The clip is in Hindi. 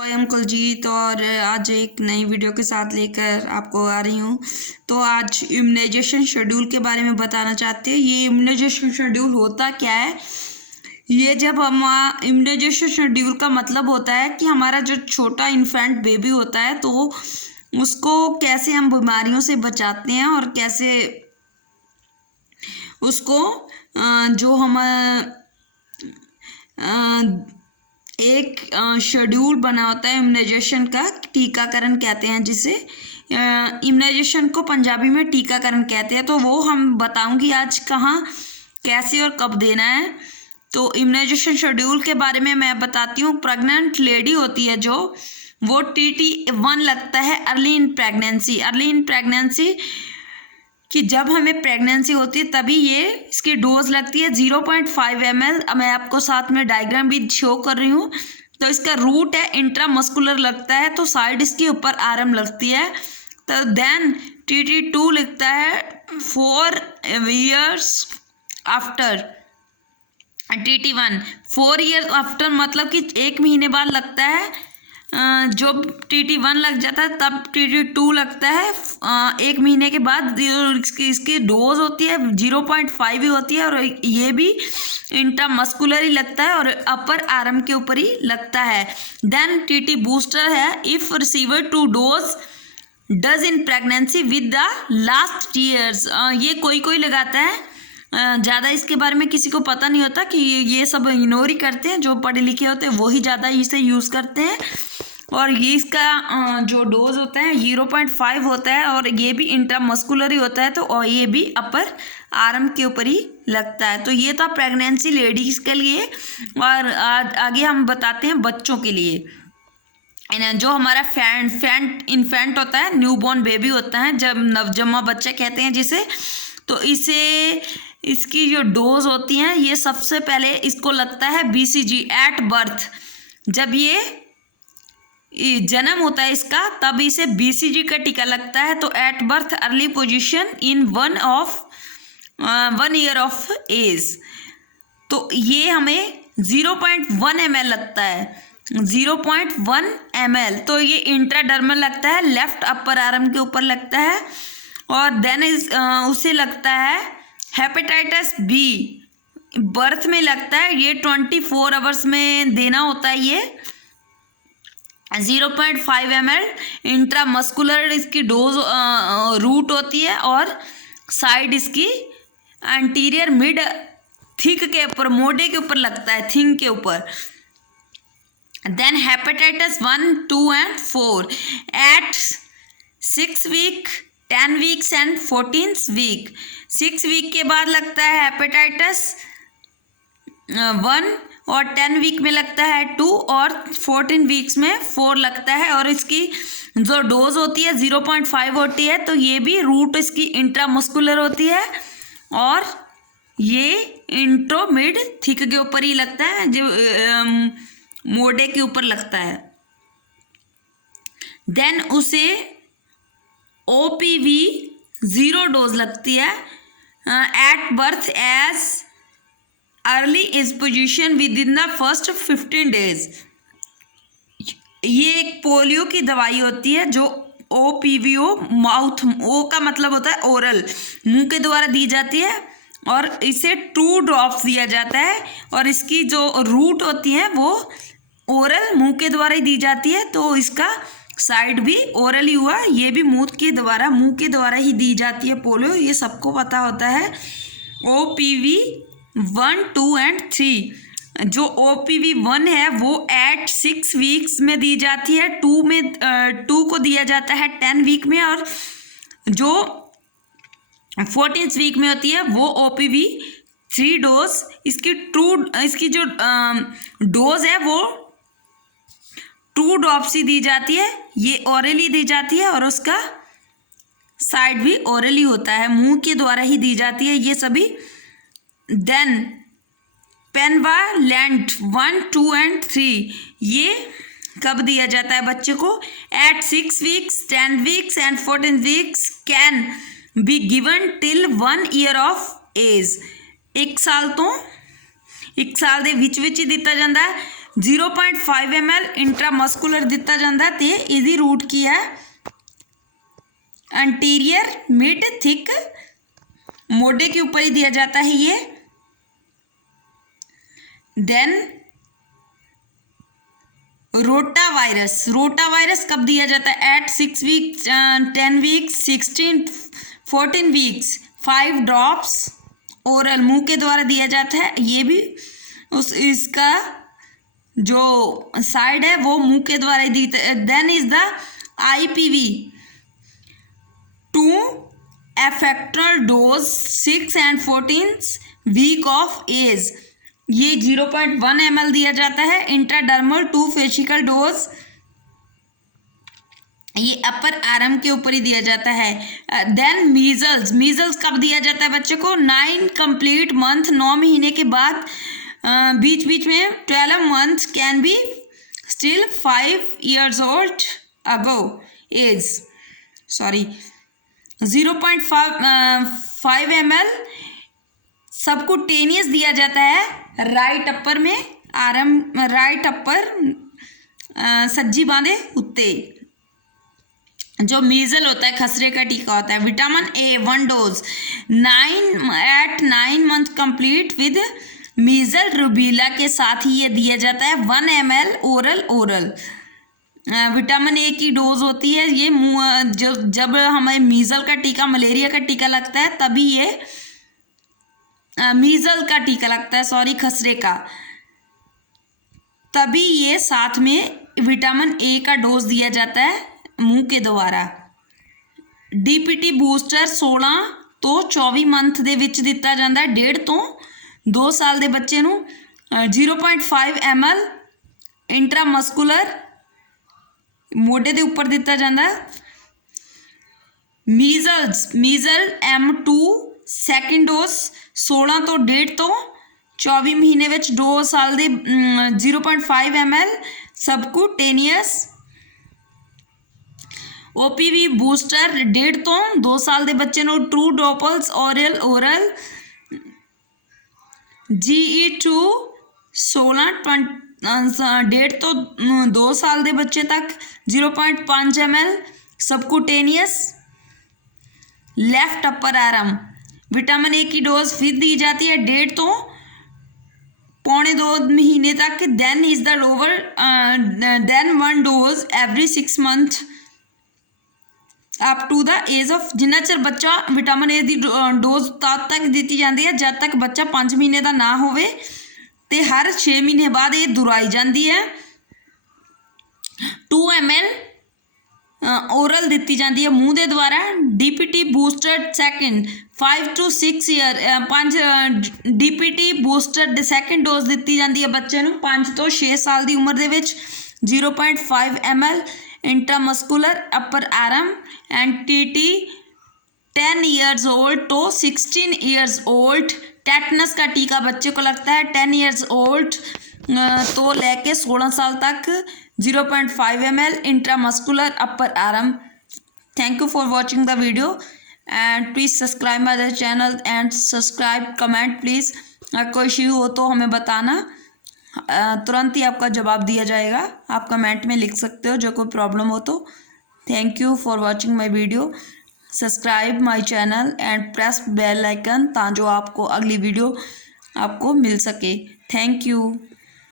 आई एम कुलजीत और आज एक नई वीडियो के साथ लेकर आपको आ रही हूँ। तो आज इम्यूनाइजेशन शेड्यूल के बारे में बताना चाहते हैं। ये इम्यूनाइजेशन शेड्यूल होता क्या है? ये जब हम इम्यूनाइजेशन शेड्यूल का मतलब होता है कि हमारा जो छोटा इन्फेंट बेबी होता है तो उसको कैसे हम बीमारियों से बचाते हैं और कैसे उसको जो हम एक शेड्यूल बना होता है इम्यूनाइजेशन का, टीकाकरण कहते हैं जिसे। इम्यूनाइजेशन को पंजाबी में टीकाकरण कहते हैं। तो वो हम बताऊंगी आज कहाँ, कैसे और कब देना है। तो इम्यूनाइजेशन शेड्यूल के बारे में मैं बताती हूँ। प्रेग्नेंट लेडी होती है जो, वो TT1 लगता है अर्ली इन प्रेगनेंसी कि जब हमें प्रेगनेंसी होती है तभी ये इसकी डोज लगती है 0.5 ml। मैं आपको साथ में डायग्राम भी शो कर रही हूँ। तो इसका रूट है इंट्रामस्कुलर लगता है, तो साइड इसके ऊपर RM लगती है। तो देन TT2 लिखता है 4 years after. TT1 4 years after मतलब कि 1 महीने बाद लगता है। जब TT1 लग जाता है तब TT2 लगता है 1 महीने के बाद। इसकी डोज होती है 0.5 ही होती है और ये भी इंट्रामस्कुलर ही लगता है और अपर RM के ऊपर ही लगता है। देन TT बूस्टर है if receiver two doses in pregnancy with the last years. ये कोई लगाता है, ज़्यादा इसके बारे में किसी को पता नहीं होता कि ये सब इग्नोर ही करते हैं। जो पढ़े लिखे होते हैं वही ज़्यादा इसे यूज़ करते हैं। और ये इसका जो डोज होता है 0.5 होता है और ये भी इंट्रामस्कुलर ही होता है। तो और ये भी अपर RM के ऊपर ही लगता है। तो ये था प्रेगनेंसी लेडीज के लिए। और आगे हम बताते हैं बच्चों के लिए। जो हमारा इन्फेंट होता है, न्यूबॉर्न बेबी होता है, जब नवजन्मा बच्चा कहते हैं जिसे, तो इसकी जो डोज होती हैं ये सबसे पहले इसको लगता है BCG एट बर्थ। जब ये जन्म होता है इसका तब इसे BCG का टीका लगता है। तो at birth early position in 1 year of age. तो ये हमें 0.1 ml लगता है, 0.1 ml। तो ये इंट्राडर्मल लगता है, लेफ्ट अपर RM के ऊपर लगता है। और देन उसे लगता है हेपेटाइटिस B, बर्थ में लगता है। ये 24 आवर्स में देना होता है। ये 0.5 ml इंट्रामस्कुलर इसकी डोज रूट होती है और साइड इसकी एंटीरियर मिड थिक के ऊपर, मोडे के ऊपर लगता है, थिंग के ऊपर। Then hepatitis 1, 2 and 4 at 6 week, 10 weeks and 14 week। 6 week के बाद लगता है हेपेटाइटिस 1 और 10 वीक में लगता है 2 और 14 वीक्स में 4 लगता है। और इसकी जो डोज होती है 0.5 होती है। तो ये भी रूट इसकी इंट्रामस्कुलर होती है और ये इंट्रोमिड थिक के ऊपर ही लगता है, जो मोडे के ऊपर लगता है। देन उसे OPV 0 डोज लगती है at birth age early is position with in the first 15 days। ये एक पोलियो की दवाई होती है जो OPVO, माउथ, O का मतलब होता है ओरल, मुंह के द्वारा दी जाती है और इसे 2 ड्रॉप्स दिया जाता है। और इसकी जो रूट होती है वो ओरल, मुंह के द्वारा ही दी जाती है। तो इसका साइड भी ओरल ही हुआ, ये भी मुंह के द्वारा ही दी जाती है पोलियो। ये सबको पता होता है। OPV 1, 2 and 3। जो OPV 1 है वो एट 6 weeks में दी जाती है। 2 को दिया जाता है 10 week में और जो 14th week में होती है वो OPV 3 डोज। इसकी जो डोज है वो 2 ड्रॉप्स ही दी जाती है। ये ओरली दी जाती है और उसका साइड भी ओरली होता है, मुंह के द्वारा ही दी जाती है ये सभी। देन पेनवालेंट 1, 2 and 3 ये कब दिया जाता है बच्चे को? At 6 weeks, 10 weeks and 14 weeks can be given till 1 year of age. 1 साल तो 1 साल ਦੇ ਵਿੱਚ ਹੀ ਦਿੱਤਾ ਜਾਂਦਾ ਹੈ। 0.5 ml इंट्रामस्कुलर दिता जाता है। तो इसकी रूट की है एंटीरियर मिड थिक, मोढे के ऊपर ही दिया जाता है ये। देन रोटावायरस, रोटावायरस कब दिया जाता है? At 6 weeks, 10 weeks, 16, 14 weeks, 5 drops oral, मुंह के द्वारा दिया जाता है। ये भी इसका जो साइड है वो मुंह के द्वारा दी। देन इज द IPV 2 एफेक्टर dose 6 and 14 week of age, ये 0.1 ml दिया जाता है। इंट्राडर्मल 2 फेशिकल डोज, ये अपर आर्म के ऊपर ही दिया जाता है। देन मीजल्स, मीजल्स कब दिया जाता है बच्चे को? 9 कंप्लीट मंथ, 9 महीने के बाद, बीच बीच में 12 month, can be still 5 years old ago age, sorry 0.5 ml subcutaneous दिया जाता है राइट अपर में, आर्म राइट अपर सज्जी बांधे उत्ते। जो मीजल होता है, खसरे का टीका होता है। Vitamin A 1 dose 9 month complete with measles rubella के साथ ही ये दिया जाता है। 1 ml ओरल। विटामिन A की डोज होती है ये जो जब हमें मीजल का टीका, मलेरिया का टीका लगता है तभी ये मीजल का टीका लगता है, सॉरी खसरे का, तभी ये साथ में विटामिन A का डोज दिया जाता है मुंह के द्वारा। DPT बूस्टर 16 तो 24 मंथ ਦੇ ਵਿੱਚ ਦਿੱਤਾ ਜਾਂਦਾ ਹੈ। 1.5 ਤੋਂ 2 ਸਾਲ ਦੇ ਬੱਚੇ ਨੂੰ। 0.5 ml इंट्रामस्कुलर मोढे ਦੇ ਉੱਪਰ ਦਿੱਤਾ ਜਾਂਦਾ ਹੈ। मीजल M2 ਸੈਕਿੰਡ ਡੋਜ਼ 16 ਤੋਂ 1.5 ਤੋਂ 24 ਮਹੀਨੇ ਵਿੱਚ 2 ਸਾਲ ਦੇ। 0.5 ml सबकुटेनियस OPV बूस्टर 1.5 ਤੋਂ 2 ਸਾਲ ਦੇ ਬੱਚੇ ਨੂੰ। ट्रू डॉपल्स ओरल GE2 16 1.5 ਤੋਂ 2 ਸਾਲ ਦੇ ਬੱਚੇ तक। 0.5 ml subcutaneous left upper arm. Vitamin A की डोज फिर दी जाती है 1.5 ਤੋਂ 1.25 महीने तक। देन इज द डोवर then 1 dose every 6 month up to the age of, जिन्ना चਿਰ ਬੱਚਾ विटामिन A ਦੀ डोज तद तक दी जाती है जब तक बच्चा 5 महीने का ना होवे, ते हर 6 महीने बाद ये दुहराई जाती है। 2 ml ओरल दी जाती है मुँह के द्वारा। DPT booster second 5 to 6 year 5 DPT booster second dose दी जाती है बच्चे ਨੂੰ 5 ਤੋਂ 6 साल की उम्र ਦੇ ਵਿੱਚ। 0.5 ml intramuscular upper arm and TT 10 years old to 16 years old। Tetanus का टीका बच्चे को लगता है 10 years old तो लेके 16 साल तक। 0.5 ml intramuscular upper arm. Thank you for watching the video and please subscribe my the channel and subscribe comment please. कोई इश्यू हो तो हमें बताना, तुरंत ही आपका जवाब दिया जाएगा। आप कमेंट में लिख सकते हो जो कोई प्रॉब्लम हो तो। Thank you for watching my video. Subscribe my channel and press bell icon ताकि आपको अगली वीडियो आपको मिल सके। Thank you.